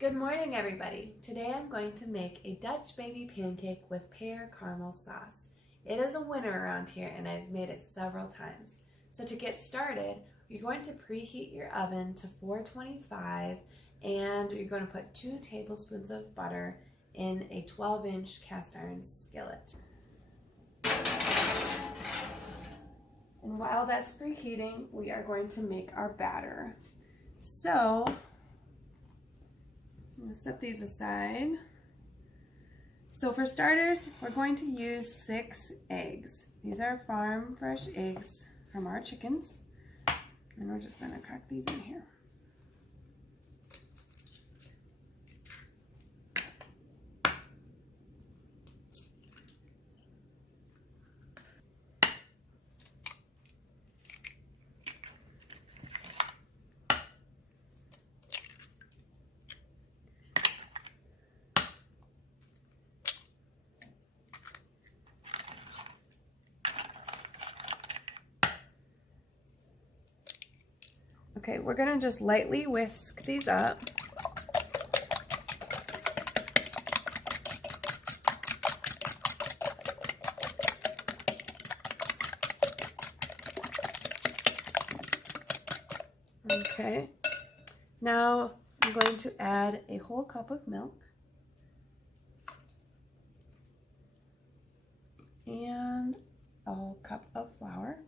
Good morning, everybody. Today I'm going to make a Dutch baby pancake with pear caramel sauce. It is a winner around here and I've made it several times. So to get started, you're going to preheat your oven to 425 and you're going to put 2 tablespoons of butter in a 12-inch cast iron skillet. And while that's preheating, we are going to make our batter. So I'm going to set these aside. So for starters, we're going to use 6 eggs. These are farm fresh eggs from our chickens. And we're just going to crack these in here. Okay, we're gonna just lightly whisk these up. Okay, now I'm going to add a whole cup of milk and a whole cup of flour.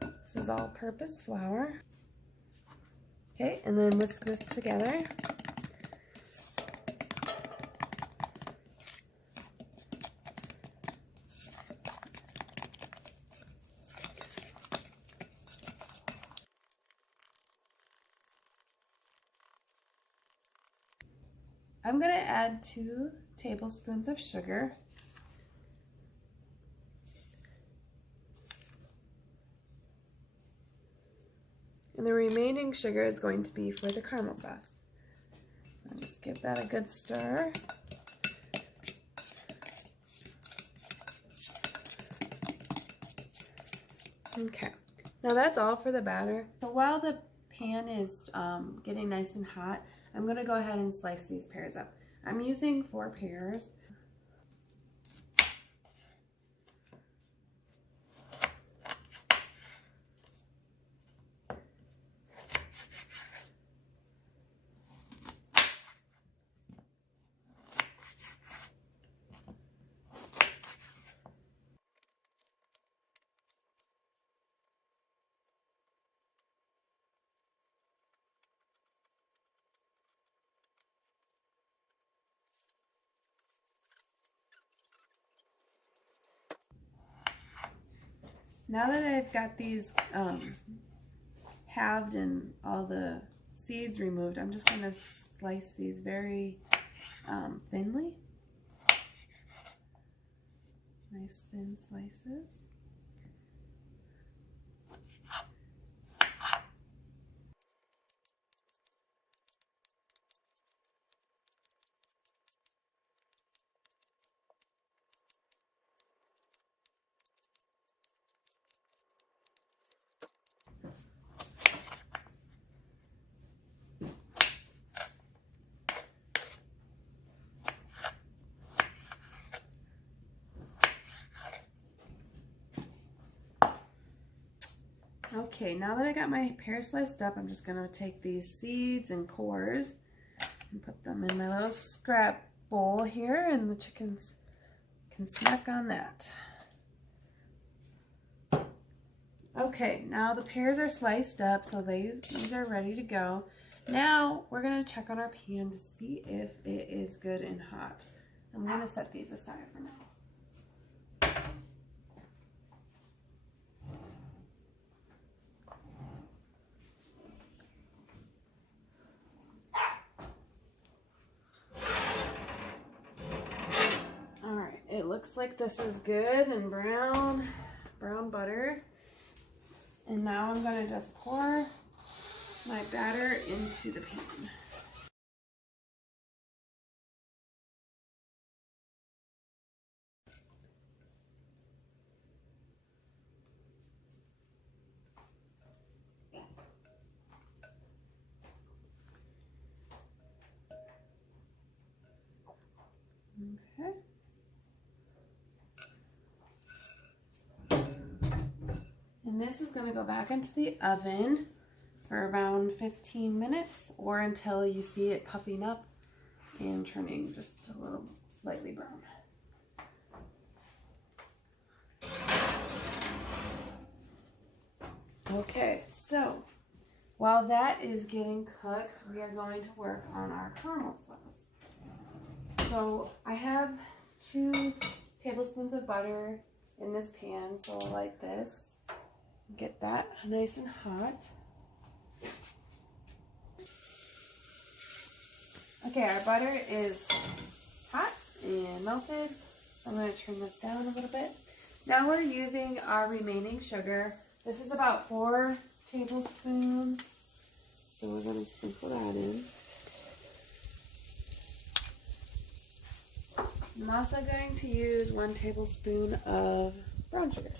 This is all-purpose flour. Okay, and then whisk this together. I'm going to add 2 tablespoons of sugar. And the remaining sugar is going to be for the caramel sauce. I'll just give that a good stir. Okay, now that's all for the batter. So while the pan is getting nice and hot, I'm going to go ahead and slice these pears up. I'm using 4 pears. Now that I've got these halved and all the seeds removed, I'm just going to slice these very thinly. Nice thin slices. Okay, now that I got my pear sliced up, I'm just going to take these seeds and cores and put them in my little scrap bowl here, and the chickens can snack on that. Okay, now the pears are sliced up, so these are ready to go. Now we're going to check on our pan to see if it is good and hot. I'm going to set these aside for now. It looks like this is good and brown butter. And now I'm going to just pour my batter into the pan. Okay. And this is going to go back into the oven for around 15 minutes or until you see it puffing up and turning just a little lightly brown. Okay, so while that is getting cooked, we are going to work on our caramel sauce. So I have 2 tablespoons of butter in this pan, so I'll light this. Get that nice and hot. Okay, our butter is hot and melted. I'm going to turn this down a little bit. Now we're using our remaining sugar. This is about 4 tablespoons. So we're going to sprinkle that in. I'm also going to use 1 tablespoon of brown sugar.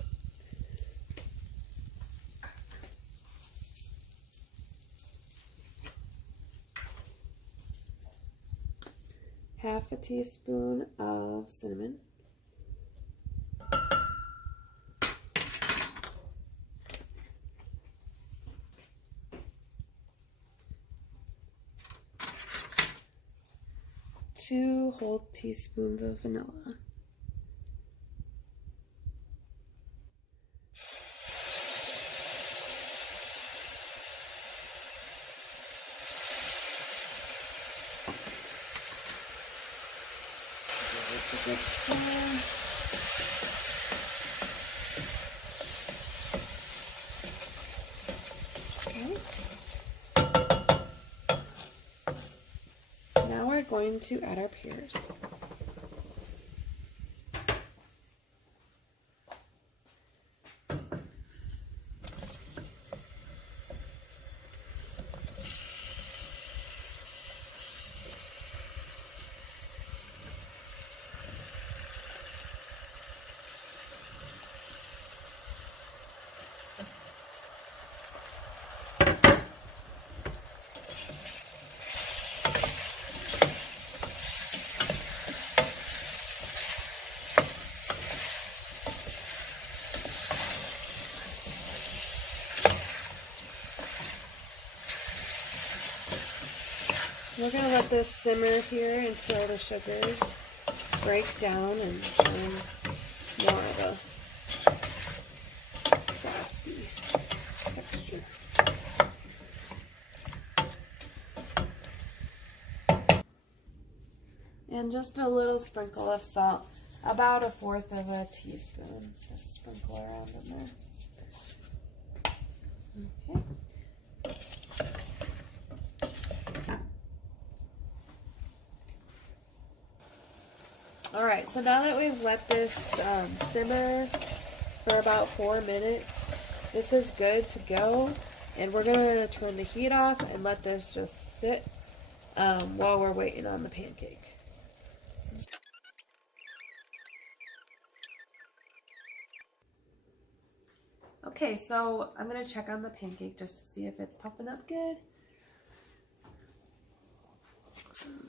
Half a teaspoon of cinnamon. Two whole teaspoons of vanilla. Give this a good stir. Now we're going to add our pears. We're going to let this simmer here until the sugars break down and turn more of a saucy texture. And just a little sprinkle of salt, about 1/4 of a teaspoon. Just sprinkle around in there. Okay. Alright, so now that we've let this simmer for about 4 minutes, this is good to go. And we're going to turn the heat off and let this just sit while we're waiting on the pancake. Okay, so I'm going to check on the pancake just to see if it's puffing up good.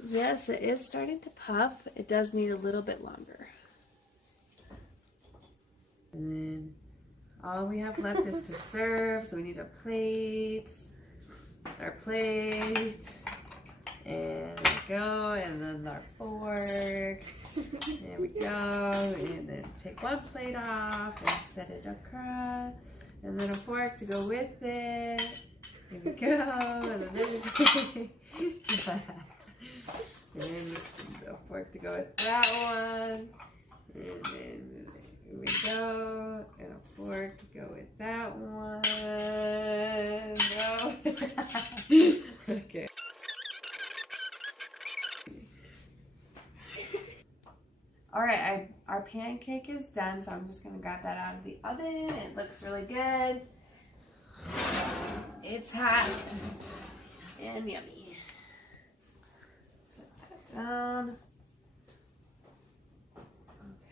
Yes, it is starting to puff. It does need a little bit longer. And then all we have left is to serve. So we need a plate, our plate, and there we go, and then our fork. There we go, and then take one plate off and set it across, and then a fork to go with it. There we go, and then and then a fork to go with that one, and then here we go, and a fork to go with that one. No. Okay. Alright, our pancake is done, so I'm just going to grab that out of the oven. It looks really good. It's hot and yummy. Set that down.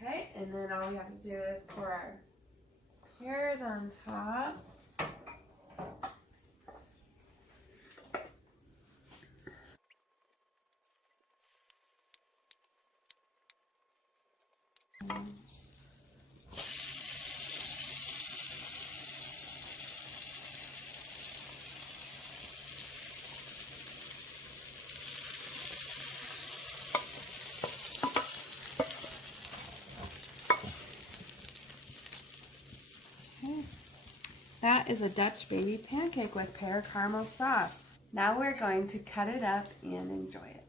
Okay, and then all we have to do is pour our pears on top. That is a Dutch baby pancake with pear caramel sauce. Now we're going to cut it up and enjoy it.